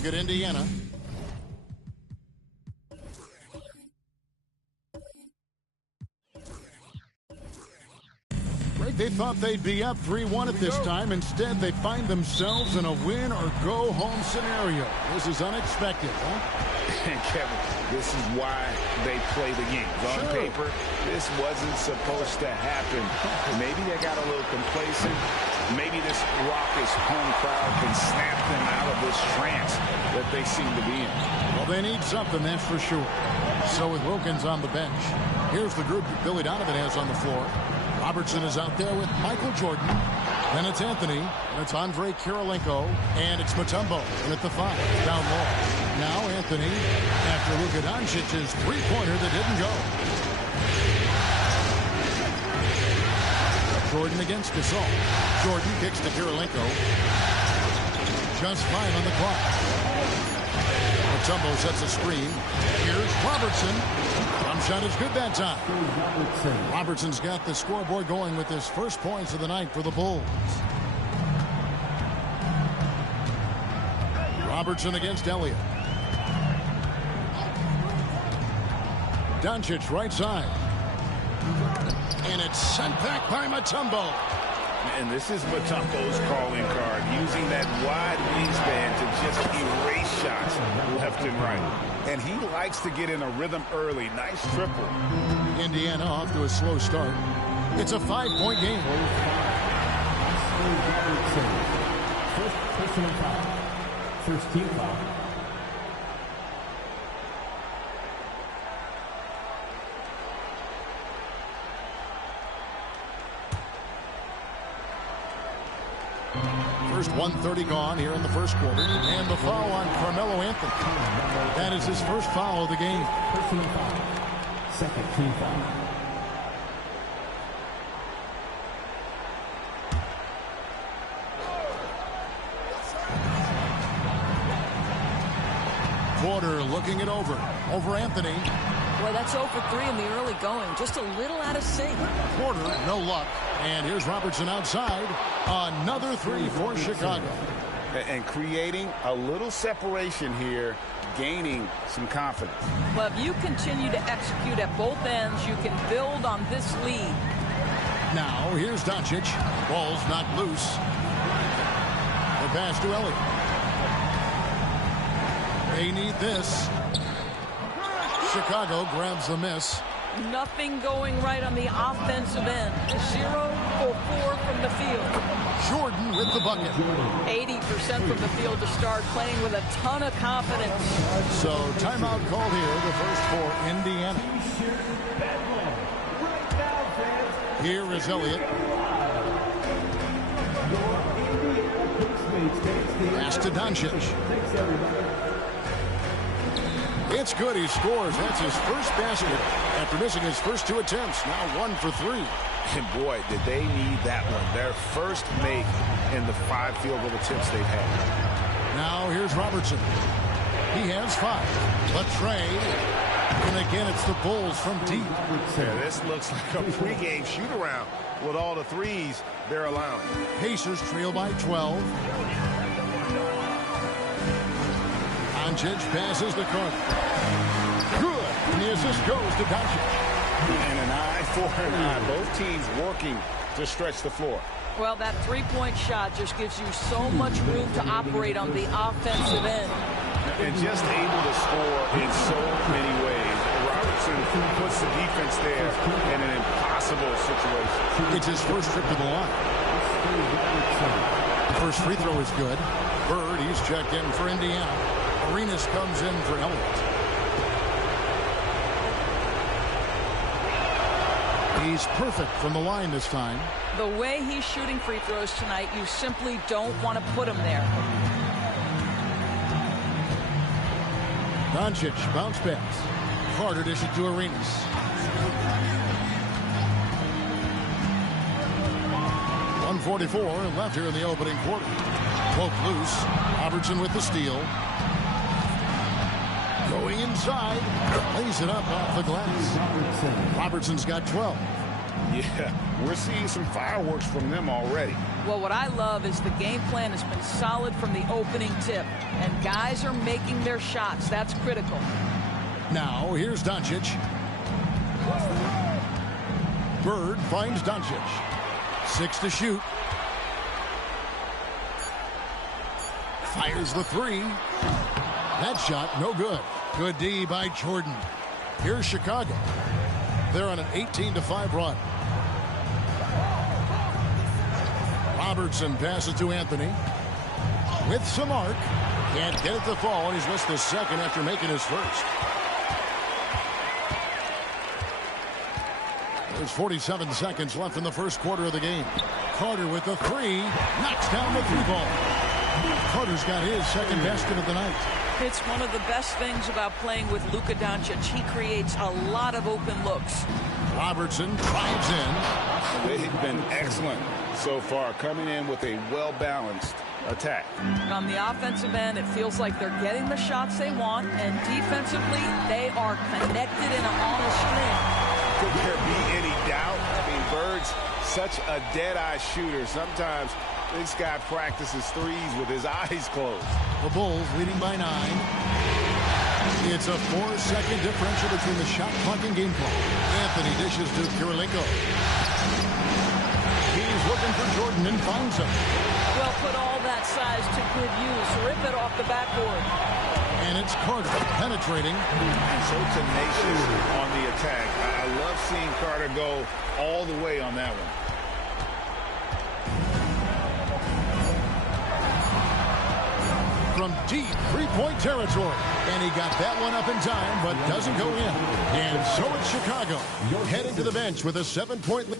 look at Indiana. They thought they'd be up 3-1 at this time. Instead, they find themselves in a win-or-go-home scenario. This is unexpected, huh? And Kevin, this is why they play the games. On paper, this wasn't supposed to happen. Maybe they got a little complacent. Maybe this raucous home crowd can snap them out of this trance that they seem to be in. Well, they need something, that's for sure. So with Wilkins on the bench, here's the group that Billy Donovan has on the floor. Robertson is out there with Michael Jordan. Then it's Anthony. And it's Andrei Kirilenko. And it's Mutombo in at the 5. Down low. Now Anthony after Luka Doncic's three-pointer that didn't go. Jordan against Gasol. Jordan kicks to Kirilenko. Just 5 on the clock. Mutombo sets a screen. Here's Robertson. Jump shot is good that time. Robertson's got the scoreboard going with his first points of the night for the Bulls. Robertson against Elliott. Doncic right side. And it's sent back by Mutombo. And this is Mutombo's calling card, using that wide wingspan to just erase shots left and right. And he likes to get in a rhythm early. Nice triple. Indiana off to a slow start. It's a 5-point game. First personal foul. First team foul. First 1:30 gone here in the first quarter. And the foul on Carmelo Anthony. That is his first foul of the game. Personal foul. Second team foul. Porter looking it over. Over Anthony. Boy, that's 0 for 3 in the early going. Just a little out of sync. Porter, no luck. And here's Robertson outside. Another 3 for Chicago. And creating a little separation here, gaining some confidence. Well, if you continue to execute at both ends, you can build on this lead. Now, here's Doncic. Ball's not loose. The pass to Elliott. They need this. Chicago grabs the miss. Nothing going right on the offensive end. 0 for 4 from the field. Jordan with the bucket. 80% from the field to start, playing with a ton of confidence. So timeout called here, the first for Indiana. Here is Elliott. Pass to Doncic. It's good. He scores. That's his first basket after missing his first 2 attempts. Now 1 for 3. And boy, did they need that one. Their first make in the 5 field goal attempts they've had. Now here's Robertson. He has 5. The trade. And again, it's the Bulls from deep. Yeah, this looks like a pregame shoot-around with all the threes they're allowing. Pacers trail by 12. Doncic passes to Carter. Good. And the assist goes to Doncic. And an eye for an eye. Both teams working to stretch the floor. Well, that three-point shot just gives you so much room to operate on the offensive end. And just able to score in so many ways. Robertson puts the defense there in an impossible situation. It's his first trip to the line. The first free throw is good. Bird, he's checked in for Indiana. Arenas comes in for Elliott. He's perfect from the line this time. The way he's shooting free throws tonight, you simply don't want to put him there. Doncic, bounce pass. Carter dishes to Arenas. .144 left here in the opening quarter. Poke loose. Robertson with the steal. Going inside. Lays it up off the glass. Robertson's got 12. Yeah, we're seeing some fireworks from them already. Well, what I love is the game plan has been solid from the opening tip, and guys are making their shots. That's critical. Now, here's Doncic. Bird finds Doncic. 6 to shoot. Fires the three. That shot, no good. Good D by Jordan. Here's Chicago. They're on an 18-5 run. Robertson passes to Anthony. With some arc. Can't get it to fall, and he's missed his second after making his first. There's 47 seconds left in the first quarter of the game. Carter with the three. Knocks down the three ball. Carter's got his second basket of the night. It's one of the best things about playing with Luka Doncic. He creates a lot of open looks. Robertson drives in. They've been excellent so far, coming in with a well-balanced attack. On the offensive end, it feels like they're getting the shots they want, and defensively, they are connected in on a string. Could there be any doubt? I mean, Bird's such a dead-eye shooter. Sometimes this guy practices threes with his eyes closed. The Bulls leading by 9. It's a 4-second differential between the shot clock and game clock. Anthony dishes to Kirilenko. He's looking for Jordan and finds him. Well, put all that size to good use. Rip it off the backboard. And it's Carter penetrating. So tenacious on the attack. I love seeing Carter go all the way on that one. From deep three-point territory. And he got that one up in time, but doesn't go in. And so it's Chicago heading to the bench with a 7-point lead.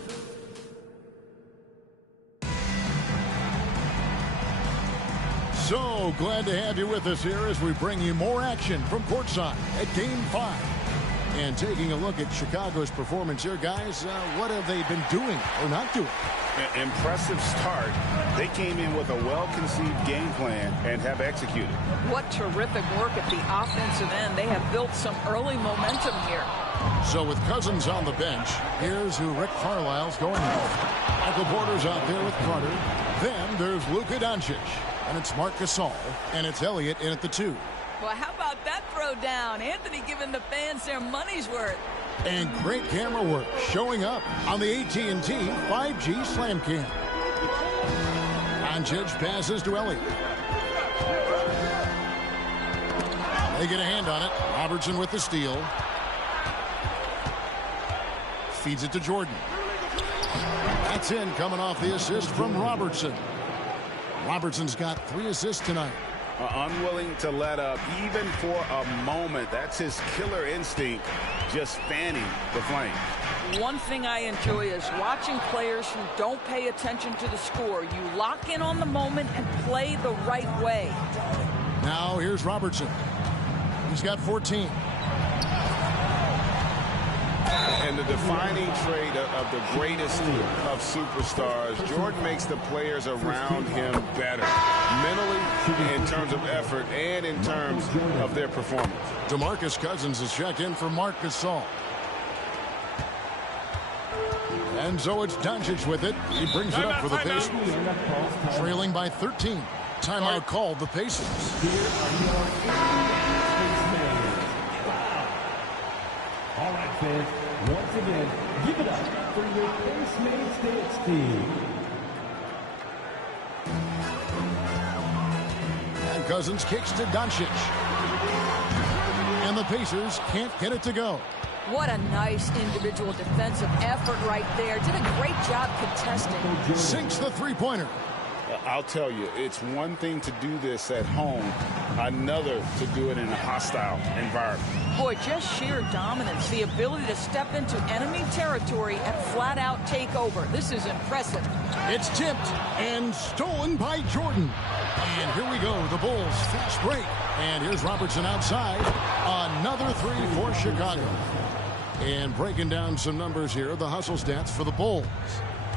So glad to have you with us here as we bring you more action from courtside at Game 5. And taking a look at Chicago's performance here, guys, what have they been doing or not doing? Impressive start. They came in with a well-conceived game plan and have executed. What terrific work at the offensive end. They have built some early momentum here. So with Cousins on the bench, here's who Rick Carlisle's going with. Michael Porter's out there with Carter. Then there's Luka Doncic. And it's Marc Gasol. And it's Elliott in at the 2. Well, how about that throw down? Anthony giving the fans their money's worth. And great camera work showing up on the AT&T 5G Slam Cam. Doncic passes to Elliott. They get a hand on it. Robertson with the steal. Feeds it to Jordan. That's in, coming off the assist from Robertson. Robertson's got 3 assists tonight. Unwilling to let up even for a moment. That's his killer instinct, just fanning the flame. One thing I enjoy is watching players who don't pay attention to the score. You lock in on the moment and play the right way. Now here's Robertson. He's got 14. And the defining trait of the greatest of superstars, Jordan makes the players around him better, mentally, in terms of effort, and in terms of their performance. DeMarcus Cousins is checked in for Marc Gasol. And so it's Doncic with it. He brings it up for the Pacers. Trailing by 13. Timeout called the Pacers. All right, fans. Once again, give it up for your Postmates dance team. And Cousins kicks to Doncic. And the Pacers can't get it to go. What a nice individual defensive effort right there. Did a great job contesting. Sinks the three-pointer. I'll tell you, it's one thing to do this at home, another to do it in a hostile environment. Boy, just sheer dominance, the ability to step into enemy territory and flat-out take over. This is impressive. It's tipped and stolen by Jordan. And here we go, the Bulls fast break. And here's Robertson outside. Another 3 for Chicago. And breaking down some numbers here, the hustle stats for the Bulls.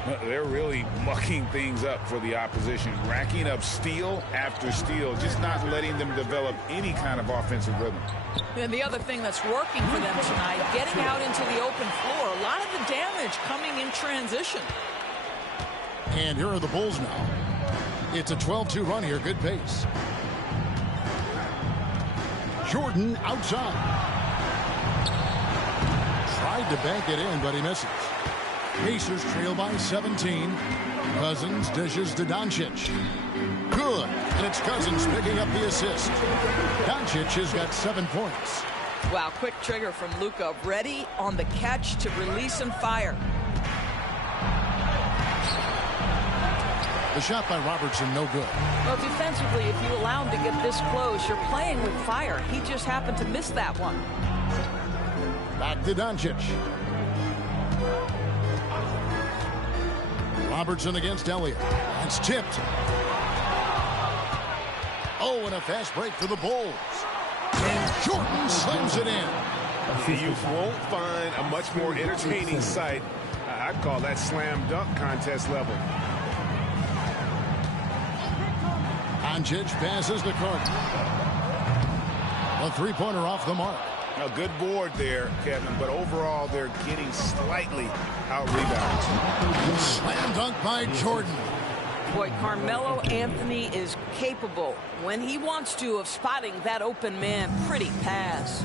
They're really mucking things up for the opposition, racking up steal after steal, just not letting them develop any kind of offensive rhythm. And the other thing that's working for them tonight, getting out into the open floor. A lot of the damage coming in transition. And here are the Bulls now. It's a 12-2 run here. Good pace. Jordan outside. Tried to bank it in, but he misses. Pacers trail by 17. Cousins dishes to Doncic. Good. And it's Cousins picking up the assist. Doncic has got 7 points. Wow, quick trigger from Luka. Ready on the catch to release and fire. The shot by Robertson, no good. Well, defensively, if you allow him to get this close, you're playing with fire. He just happened to miss that one. Back to Doncic. Robertson against Elliott. That's tipped. Oh, and a fast break for the Bulls. And Jordan slams it in. You won't find a much more entertaining sight. I'd call that slam dunk contest level. Doncic passes to Carter. A three-pointer off the mark. A good board there, Kevin, but overall they're getting slightly out-rebounded. Slam dunk by Jordan. Boy, Carmelo Anthony is capable, when he wants to, of spotting that open man. Pretty pass.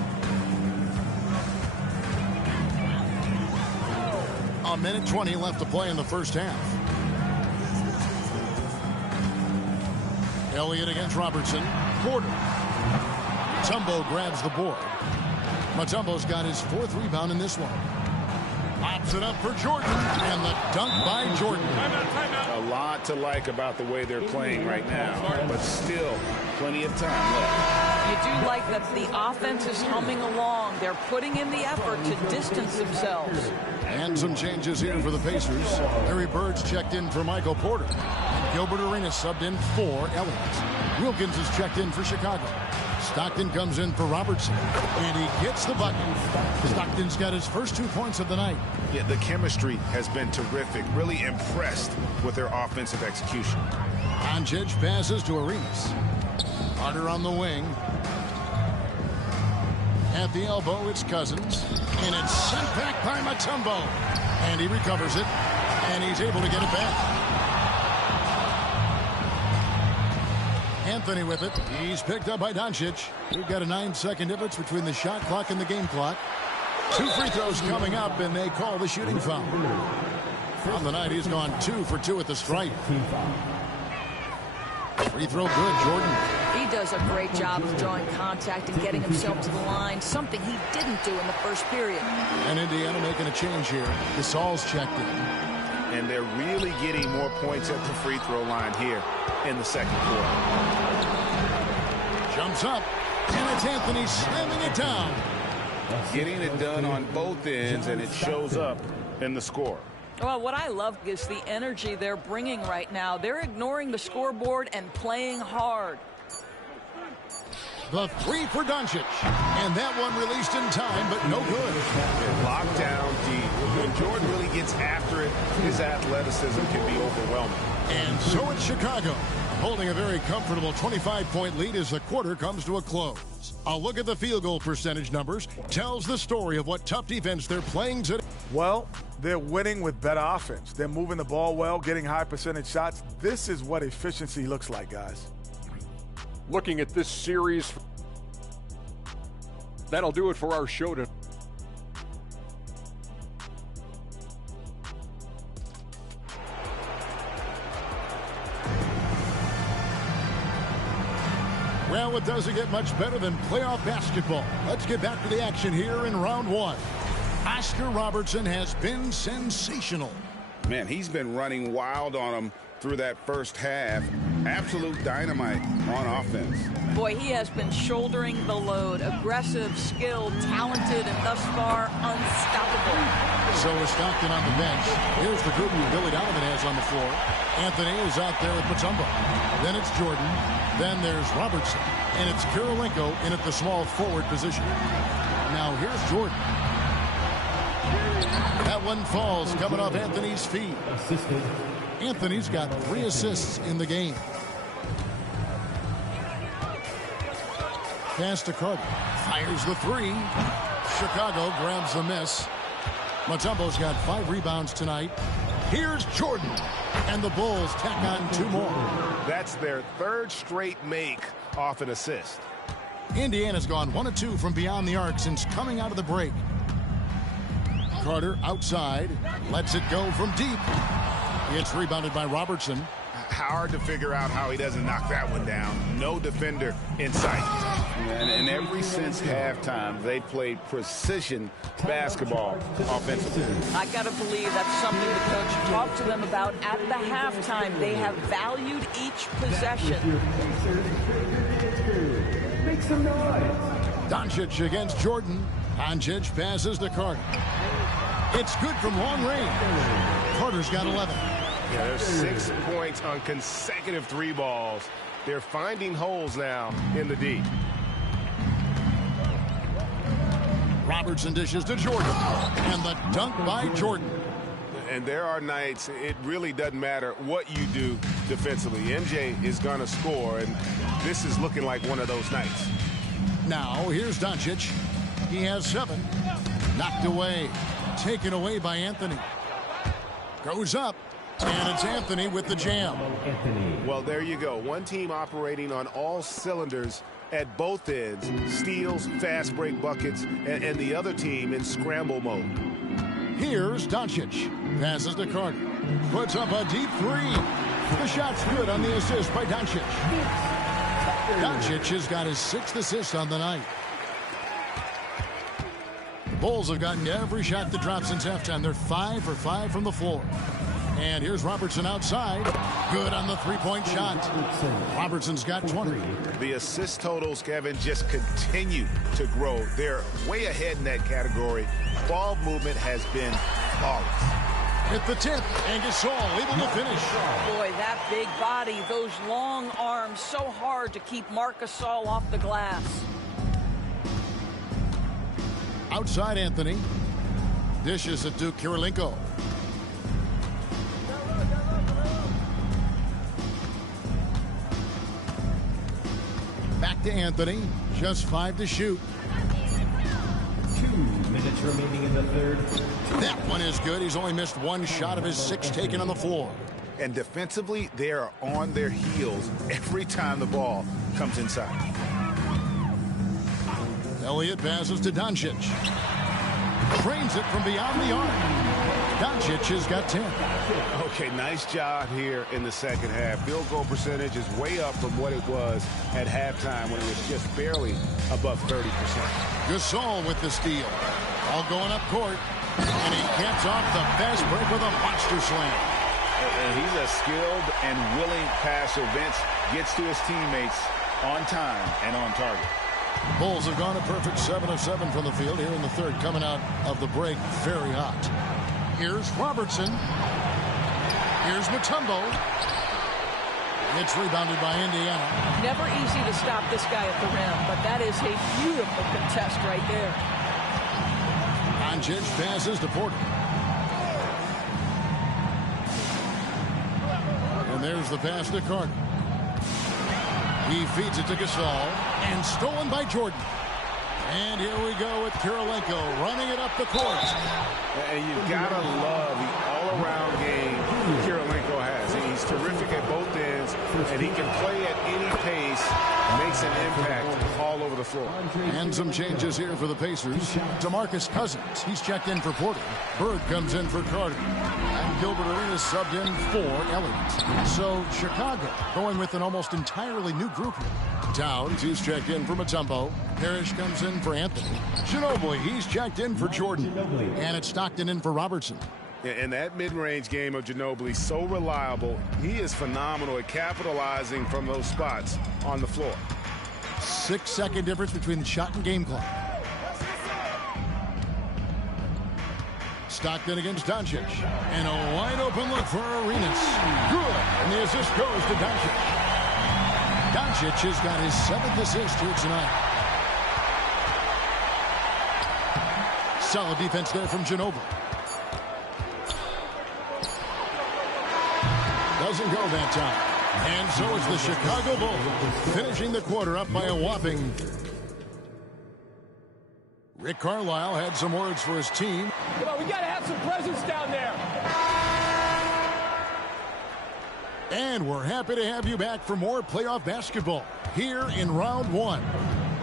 A minute 20 left to play in the first half. Elliott against Robertson. Porter. Mutombo grabs the board. Mutombo's got his 4th rebound in this one. Pops it up for Jordan. And the dunk by Jordan. A lot to like about the way they're playing right now, but still plenty of time left. You do like that the offense is humming along. They're putting in the effort to distance themselves. And some changes here for the Pacers. Larry Bird's checked in for Michael Porter. And Gilbert Arenas subbed in for Elliott. Wilkins is checked in for Chicago. Stockton comes in for Robertson. And he gets the bucket. Stockton's got his first 2 points of the night. Yeah, the chemistry has been terrific. Really impressed with their offensive execution. Doncic passes to Arenas. Carter on the wing. At the elbow, it's Cousins. And it's sent back by Mutombo. And he recovers it. And he's able to get it back. Anthony with it. He's picked up by Doncic. We've got a 9-second difference between the shot clock and the game clock. 2 free throws coming up, and they call the shooting foul. On the night, he's gone 2 for 2 at the stripe. Free throw good, Jordan. He does a great job of drawing contact and getting himself to the line, something he didn't do in the first period. And Indiana making a change here. Gasol's checked in. And they're really getting more points at the free throw line here in the second quarter. Jumps up, and it's Anthony slamming it down. Getting it done on both ends, and it shows up in the score. Well, what I love is the energy they're bringing right now. They're ignoring the scoreboard and playing hard. The 3 for Doncic. And that one released in time, but no good. Locked down deep. When Jordan really gets after it, his athleticism can be overwhelming. And so it's Chicago, holding a very comfortable 25-point lead as the quarter comes to a close. A look at the field goal percentage numbers tells the story of what tough defense they're playing today. Well, they're winning with better offense. They're moving the ball well, getting high percentage shots. This is what efficiency looks like, guys. Looking at this series, that'll do it for our show today. Well, it doesn't get much better than playoff basketball. Let's get back to the action here in round 1. Oscar Robertson has been sensational. Man, he's been running wild on him through that first half. Absolute dynamite on offense. Boy, he has been shouldering the load. Aggressive, skilled, talented, and thus far unstoppable. So is Stockton on the bench. Here's the group Billy Donovan has on the floor. Anthony is out there with Mutombo. Then it's Jordan. Then there's Robertson. And it's Kirilenko in at the small forward position. Now here's Jordan. That one falls coming off Anthony's feet. Assisted. Anthony's got 3 assists in the game. Pass to Carter. Fires the 3. Chicago grabs the miss. Mutombo's got 5 rebounds tonight. Here's Jordan. And the Bulls tack on 2 more. That's their 3rd straight make off an assist. Indiana's gone 1 of 2 from beyond the arc since coming out of the break. Carter outside. Lets it go from deep. It's rebounded by Robertson. Hard to figure out how he doesn't knock that one down. No defender in sight. And ever since halftime, they played precision basketball offensively. I got to believe that's something the coach talked to them about at the halftime. They have valued each possession. Make some noise. Doncic against Jordan. Doncic passes to Carter. It's good from long range. Carter's got 11. Yeah, there's 6 points on consecutive 3 balls. They're finding holes now in the D. Robertson dishes to Jordan. And the dunk by Jordan. And there are nights it really doesn't matter what you do defensively. MJ is going to score, and this is looking like one of those nights. Now, here's Doncic. He has 7. Knocked away. Taken away by Anthony. Goes up. And it's Anthony with the jam. Well, there you go. One team operating on all cylinders at both ends. Steals, fast break buckets, and the other team in scramble mode. Here's Doncic. Passes to Carter. Puts up a deep 3. The shot's good on the assist by Doncic. Doncic has got his 6th assist on the night. The Bulls have gotten every shot that dropped since halftime. They're 5 for 5 from the floor. And here's Robertson outside. Good on the 3-point shot. Robertson's got 20. The assist totals, Kevin, just continue to grow. They're way ahead in that category. Ball movement has been flawless. Hit the tip, and Gasol able to finish. Boy, that big body, those long arms, so hard to keep Marc Gasol off the glass. Outside Anthony. Dishes it to Kirilenko. Back to Anthony. Just 5 to shoot. 2 minutes remaining in the 3rd. That one is good. He's only missed 1 shot of his 6 taken on the floor. And defensively, they are on their heels every time the ball comes inside. Elliott passes to Doncic. Trains it from beyond the arc. Doncic has got 10. Okay, nice job here in the second half. Field goal percentage is way up from what it was at halftime when it was just barely above 30%. Gasol with the steal. All going up court. And he gets off the fast break with a monster slam. And he's a skilled and willing passer. Vince gets to his teammates on time and on target. Bulls have gone a perfect 7 of 7 from the field here in the 3rd, coming out of the break very hot. Here's Robertson. Here's Mutombo. It's rebounded by Indiana. Never easy to stop this guy at the rim, but that is a beautiful contest right there. Doncic passes to Porter. And there's the pass to Carter. He feeds it to Gasol, and stolen by Jordan. And here we go with Kirilenko running it up the court. And you've got to love the all-around game Kirilenko has. He's terrific at both ends, and he can play at any pace, makes an impact all over the floor. And some changes here for the Pacers. DeMarcus Cousins, he's checked in for Porter. Bird comes in for Carter. And Gilbert Arenas subbed in for Elliott. So Chicago going with an almost entirely new group here. Towns, he's checked in for Mutombo. Parrish comes in for Anthony. Ginobili, he's checked in for Jordan. And it's Stockton in for Robertson. And that mid-range game of Ginobili, so reliable. He is phenomenal at capitalizing from those spots on the floor. 6-second difference between the shot and game clock. Stockton against Doncic. And a wide open look for Arenas. Good. And the assist goes to Doncic. Doncic has got his 7th assist here tonight. Solid defense there from Ginobili. Doesn't go that time. And so it's the Chicago Bulls finishing the quarter up by a whopping. Rick Carlisle had some words for his team. Come on, we got to have some presence down there. And we're happy to have you back for more playoff basketball here in round one.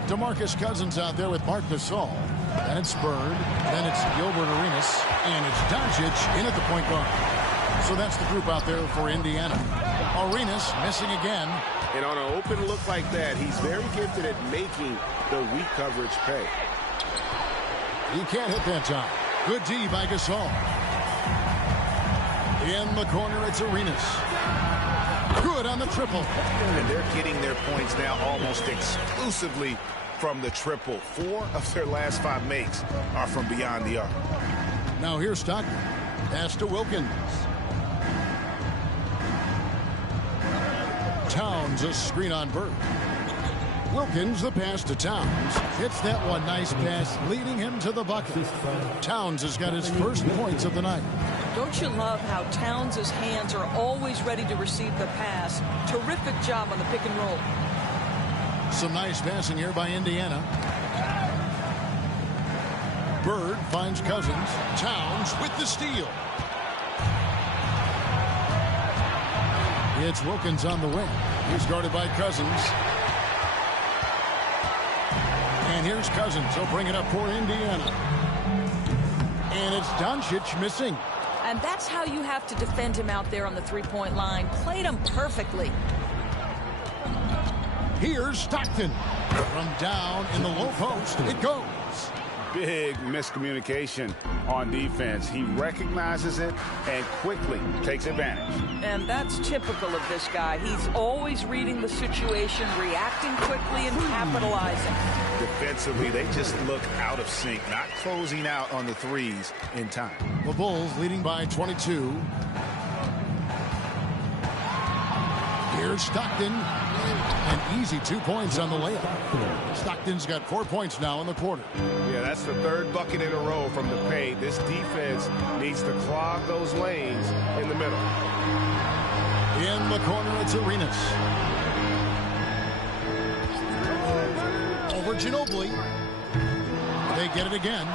DeMarcus Cousins out there with Marc Gasol. Then it's Bird. Then it's Gilbert Arenas. And it's Doncic in at the point guard. So that's the group out there for Indiana. Arenas missing again. And on an open look like that, he's very gifted at making the weak coverage pay. He can't hit that time. Good D by Gasol. In the corner, it's Arenas. Good on the triple. And they're getting their points now almost exclusively from the triple. 4 of their last 5 makes are from beyond the arc. Now here's Stockton. Pass to Wilkins. Towns a screen on Bird. Wilkins the pass to Towns. Hits that one. Nice pass leading him to the bucket. Towns has got his first points of the night. Don't you love how Towns' hands are always ready to receive the pass? Terrific job on the pick and roll. Some nice passing here by Indiana. Bird finds Cousins. Towns with the steal. It's Wilkins on the wing. He's guarded by Cousins. And here's Cousins. He'll bring it up for Indiana. And it's Doncic missing. And that's how you have to defend him out there on the three-point line. Played him perfectly. Here's Stockton. From down in the low post, it goes. Big miscommunication on defense. He recognizes it and quickly takes advantage. And that's typical of this guy. He's always reading the situation, reacting quickly, and capitalizing. Defensively, they just look out of sync, not closing out on the threes in time. The Bulls leading by 22. Here's Stockton. An easy 2 points on the layup. Stockton's got 4 points now in the quarter. Yeah, that's the 3rd bucket in a row from the paint. This defense needs to clog those lanes in the middle. In the corner, it's Arenas. Over Ginobili. They get it again.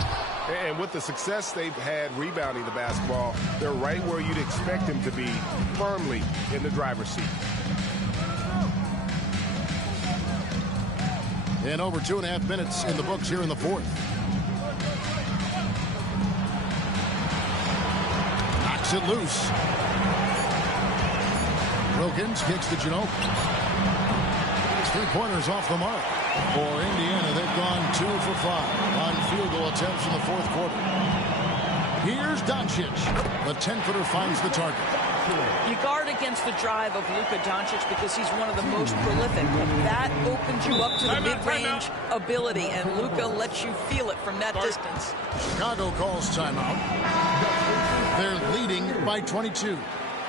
And with the success they've had rebounding the basketball, they're right where you'd expect them to be, firmly in the driver's seat. And over 2.5 minutes in the books here in the fourth. Knocks it loose. Wilkins kicks to Ginobili. His 3-pointers off the mark. For Indiana, they've gone 2 for 5 on field goal attempts in the fourth quarter. Here's Doncic. The 10-footer finds the target. You guard against the drive of Luka Doncic because he's one of the most prolific. That opens you up to the mid-range ability, and Luka lets you feel it from that distance. Chicago calls timeout. They're leading by 22.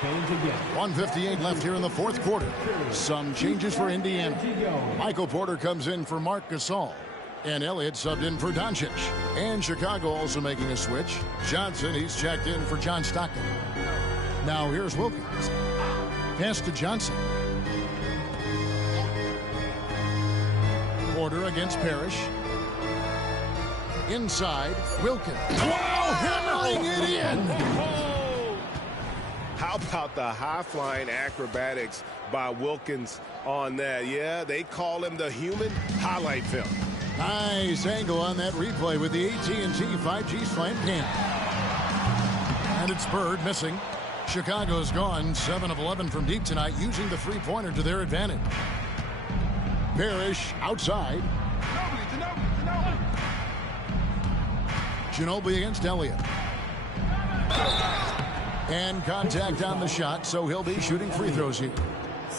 1:58 left here in the fourth quarter. Some changes for Indiana. Michael Porter comes in for Marc Gasol. And Elliott subbed in for Doncic. And Chicago also making a switch. Johnson, he's checked in for John Stockton. Now here's Wilkins. Pass to Johnson. Porter against Parrish. Inside, Wilkins. Wow, hammering it in. How about the high-flying acrobatics by Wilkins on that? Yeah, they call him the human highlight film. Nice angle on that replay with the AT&T 5G slant cam. And it's Bird missing. Chicago's gone 7 of 11 from deep tonight, using the three-pointer to their advantage. Parrish outside. Ginobili against Elliott. And contact on the shot, so he'll be shooting free throws here.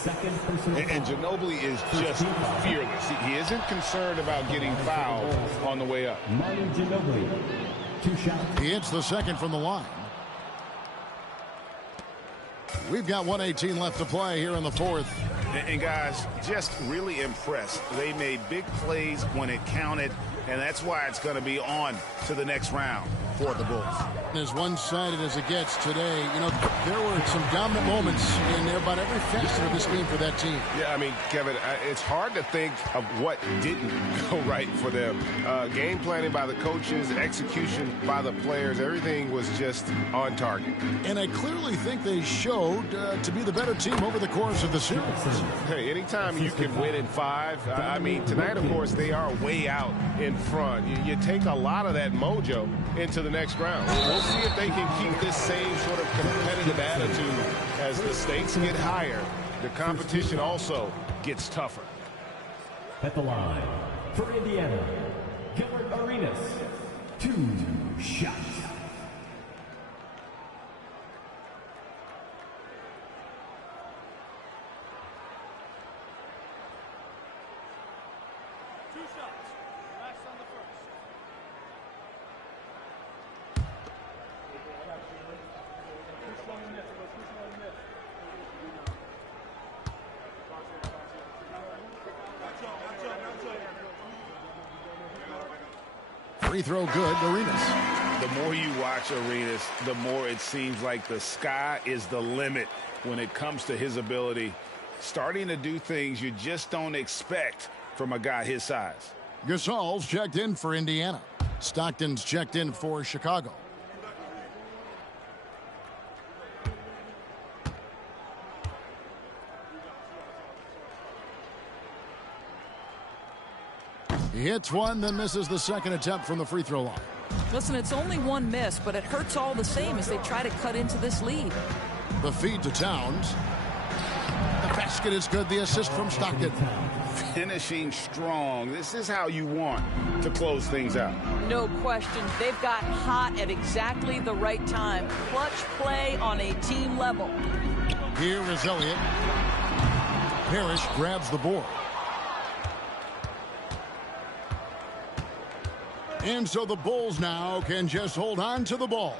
And Ginobili is just fearless. He isn't concerned about getting fouled on the way up. Ginobili, 2 shots. He hits the second from the line. We've got 1:18 left to play here in the fourth. And guys, just really impressed. They made big plays when it counted. and that's why it's going to be on to the next round for the Bulls. As one-sided as it gets today, you know, there were some dominant moments in about every facet of this game for that team. Yeah, I mean, Kevin, it's hard to think of what didn't go right for them. Game planning by the coaches, execution by the players, everything was just on target. And I clearly think they showed to be the better team over the course of the series. Hey, anytime you can win in 5, I mean, tonight, of course, they are way out in front. You take a lot of that mojo into the next round. We'll see if they can keep this same sort of competitive attitude as the stakes get higher. The competition also gets tougher. At the line for Indiana, Gilbert Arenas, 2 shots. Free throw good, Arenas. The more you watch Arenas, the more it seems like the sky is the limit when it comes to his ability. Starting to do things you just don't expect from a guy his size. Gasol's checked in for Indiana. Stockton's checked in for Chicago. He hits one, then misses the second attempt from the free throw line. Listen, it's only one miss, but it hurts all the same as they try to cut into this lead. The feed to Towns. The basket is good. The assist from Stockton. Finishing strong. This is how you want to close things out. No question. They've got hot at exactly the right time. Clutch play on a team level. Here is Elliott. Parrish grabs the board. And so the Bulls now can just hold on to the ball.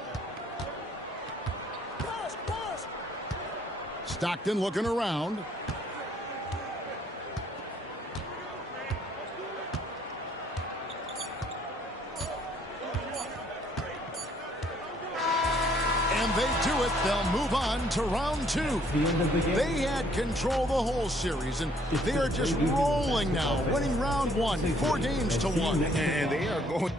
Stockton looking around. And they do it. They'll move on to round 2. They had control the whole series, and they are just rolling now, winning round 1, 4 games to 1. And they are going